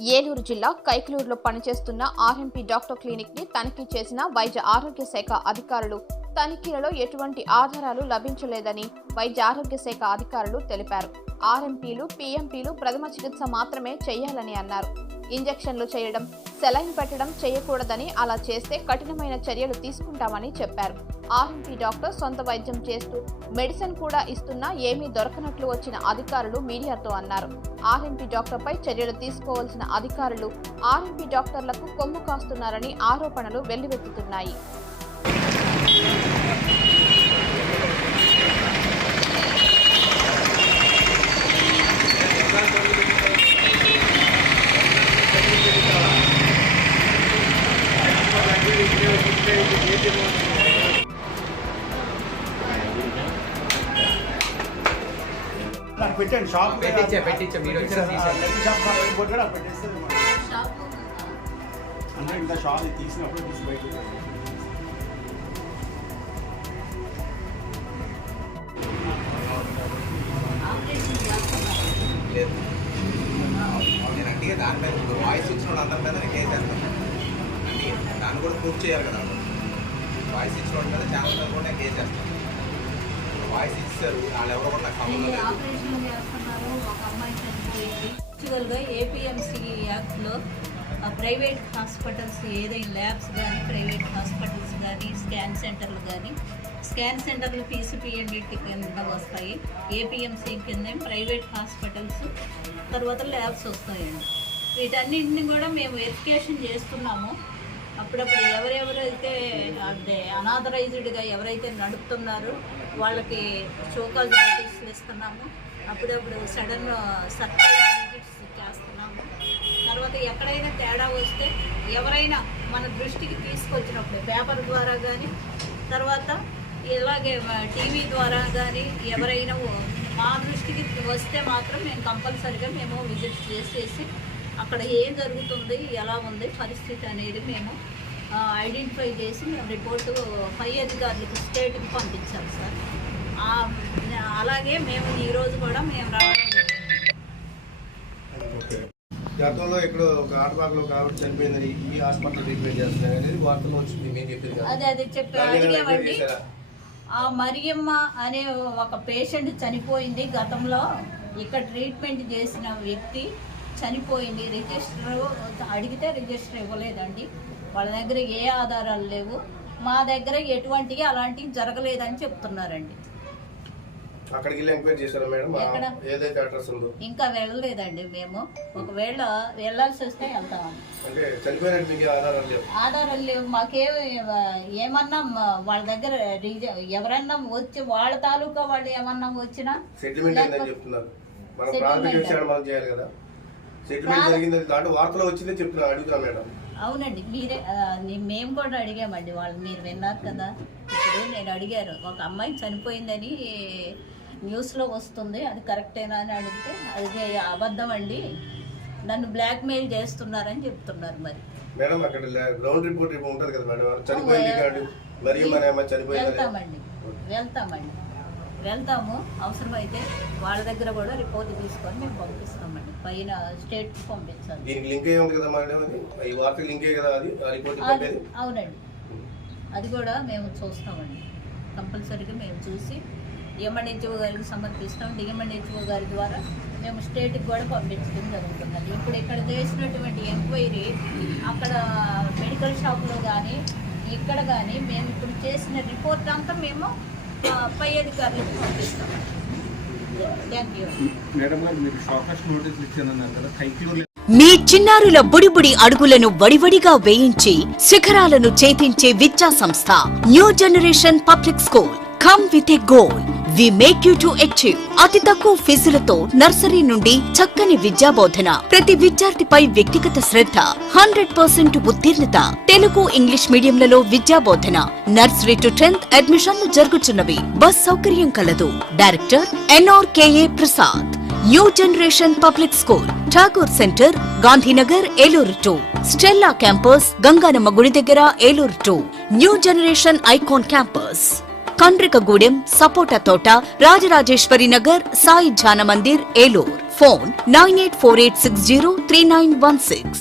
ఏలూరు జిల్లా కైకలూరులో పనిచేస్తున్న RMP doctor క్లినిక్ని తనిఖీ చేసిన వైద్య ఆరోగ్య శాఖ అధికారులు. తనిఖీలలో ఎటువంటి ఆధారాలు లభించలేదని వైద్య ఆరోగ్య శాఖ అధికారులు తెలిపారు. ఆర్ఎంపీలు పీఎంపీలు ప్రథమ చికిత్స మాత్రమే చేయాలని అన్నారు. ఇంజెక్షన్లు చేయడం సెలైన్ పెట్టడం చేయకూడదని అలా చేస్తే కఠినమైన చర్యలు తీసుకుంటామని చెప్పారు. ఆర్ఎంపీ డాక్టర్ సొంత వైద్యం చేస్తూ మెడిసిన్ కూడా ఇస్తున్నా ఏమీ దొరకనట్లు వచ్చిన అధికారులు మీడియాతో అన్నారు. ఆర్ఎంపీ డాక్టర్పై చర్యలు తీసుకోవాల్సిన అధికారులు ఆర్ఎంపీ డాక్టర్లకు కొమ్ము కాస్తున్నారని ఆరోపణలు వెల్లువెత్తుతున్నాయి. పెట్టండి షాప్ పెట్టించే, పెట్టించే, మీరు షాప్ కూడా పెట్టేస్తే అంటే ఇంత షాప్ తీసినప్పుడు తీసి బయట లేదు నేను అంటే దాని మీద వాయిస్ వచ్చిన వాళ్ళు అందరి మీద నేను అంటే దాన్ని కూడా ప్రూఫ్ చేయాలి కదా. వాయిస్ ఇచ్చిన మీద ఛానల్ మీద కూడా నేను కేసు వేస్తాను వాయిస్ ఇచ్చారు వాళ్ళు ఎవరు కూడా నాకు సంబంధం ఈ లేదు. ఆపరేషన్ చేస్తున్నారు ఒక అమ్మాయి చనిపోయింది. యాక్చువల్గా ఏపీఎంసీ యాక్ట్లో ప్రైవేట్ హాస్పిటల్స్ ఏదైనా ల్యాబ్స్ కానీ ప్రైవేట్ హాస్పిటల్స్ కానీ స్కాన్ సెంటర్లు కానీ స్కాన్ సెంటర్లు పీసీపీఎన్డిటి కింద వస్తాయి. ఏపీఎంసీ కింద ప్రైవేట్ హాస్పిటల్స్ తర్వాత ల్యాబ్స్ వస్తాయండి. వీటన్నింటిని కూడా మేము వెరిఫికేషన్ చేస్తున్నాము. అప్పుడప్పుడు ఎవరెవరైతే అంటే అనాథరైజ్డ్గా ఎవరైతే నడుపుతున్నారో వాళ్ళకి షోకాల్ నోటీసులు ఇస్తున్నాము. అప్పుడప్పుడు సడన్ సర్ప్రైజ్ విజిట్స్ చేస్తున్నాము. తర్వాత ఎక్కడైనా తేడా వస్తే ఎవరైనా మన దృష్టికి తీసుకొచ్చినప్పుడు పేపర్ ద్వారా కానీ తర్వాత ఇలాగే టీవీ ద్వారా కానీ ఎవరైనా మా దృష్టికి వస్తే మాత్రం మేము కంపల్సరిగా మేము విజిట్ చేసేసి అక్కడ ఏం జరుగుతుంది ఎలా ఉంది పరిస్థితి అనేది మేము ఐడెంటిఫై చేసి మేము రిపోర్టు పై అధికారులకు స్టేట్కి పంపించాం సార్. అలాగే మేము ఈరోజు కూడా మేము రావడం గతంలో ఇక్కడ ఒక ఆటపాకలో కాబట్టి చనిపోయిందని ఈ హాస్పిటల్ ట్రీట్మెంట్ చేస్తున్నారు అనేది వార్తలో వచ్చింది మేము చెప్పింది అదే అదే చెప్పి దాన్ని ఏమైనా ఎంక్వైరీ అడిగామండి చేశారా? ఆ మరియమ్మ అనే ఒక పేషెంట్ చనిపోయింది గతంలో. ఇక్కడ ట్రీట్మెంట్ చేసిన వ్యక్తి చనిపోయింది. రిజిస్టర్ అడిగితే రిజిస్టర్ ఇవ్వలేదండి. వాళ్ళ దగ్గర ఏ ఆధారాలు లేవు. మా దగ్గర ఎటువంటివి అలాంటివి జరగలేదని చెప్తున్నారండి. అక్కడికి వెళ్ళి ఎంక్వైరీ చేశారా మేడం? ఆ ఎక్కడ? ఏదైతే అడ్రస్ ఉందో? ఇంకా వెళ్ళలేదండి మేము. ఒకవేళ వెళ్ళాల్సి వస్తే వెళ్తామండి అంటే చనిపోయినట్టు మీకు ఆధారాలు లేవు? ఆధారాలు లేవు. మాకే ఏమన్నా వాళ్ళ దగ్గర ఎవరన్నా వచ్చి వాళ్ళ తాలూకా వాళ్ళు ఏమన్నా వచ్చినా సెటిల్మెంట్ చెప్తున్నారు. మనం Settlement ప్రాథమిక విషయాలు మనం చేయాలి కదా. సెటిల్మెంట్ జరిగింది దాంట్లో వార్తలో వచ్చిందే చెప్తున్నా అడుగుతున్నా మేడం. అవునండి మీరే మేము కూడా అడిగామండి వాళ్ళు మీరు విన్నారు కదా. ఇప్పుడు నేను అడిగారు ఒక అమ్మాయి చనిపోయిందని న్యూస్లో వస్తుంది అది కరెక్టేనా అని అడిగితే అది అబద్ధం అండి. నన్ను బ్లాక్మెయిల్ చేస్తున్నారని చెప్తున్నారు మరి. మేడం అక్కడ గ్రౌండ్ రిపోర్ట్ ఉంటుంది కదా మేడం చనిపోయింది కాదు మరియు మన అమ్మాయి చనిపోయింది వెళ్తామండి వెళ్తామండి. వెళ్తాము. అవసరమైతే వాళ్ళ దగ్గర కూడా రిపోర్ట్ తీసుకొని మేము పంపిస్తామండి. పైన స్టేట్కి పంపించాలి. దీనికి లింక్ అయ్యి ఉంది కదా మేడం అది ఈ వార్తకి లింక్ అయ్యి కదా అది? ఆ రిపోర్ట్ అది పంపేది? అవునండి. అది కూడా మేము చూస్తామండి. కంపల్సరీగా మేము చూసి డిఎంఎన్హెచ్ఓ గారికి సమర్పిస్తాం. డిఎంఎన్హెచ్ఓ గారి ద్వారా మేము స్టేట్కి కూడా పంపించడం జరుగుతున్నది ఇప్పుడు ఇక్కడ చేసినటువంటి ఎంక్వైరీ అక్కడ మెడికల్ షాప్లో కానీ ఇక్కడ కానీ మేము ఇప్పుడు చేసిన రిపోర్ట్ అంతా మేము పై అధికారులకు పంపిస్తాం. మీ చిన్నారుల బుడిబుడి అడుగులను వడివడిగా వేయించి శిఖరాలను చేతించే విద్యా సంస్థ new generation public school come with a goal we make you to achieve అతి తక్కువ ఫీజులతో నర్సరీ నుండి చక్కని విద్యా బోధన ప్రతి విద్యార్థిపై వ్యక్తిగత శ్రద్ధ హండ్రెడ్ పర్సెంట్ ఉత్తీర్ణత. తెలుగు ఇంగ్లీష్ మీడియంలలో విద్యా బోధన నర్సరీ టు టెన్త్ అడ్మిషన్లు జరుగుతున్నవి. బస్ సౌకర్యం కలదు. Director NRKA Prasad. New generation public school Tagore centre Gandhinagar Eluru two. Stella campus Ganganamma గుడి దగ్గర Eluru two. New generation icon campus. Kandrikagudem సపోటా తోట Rajarajeshwari Nagar Sai Jana Mandir Eluru. Phone nine eight four eight six zero three nine one six.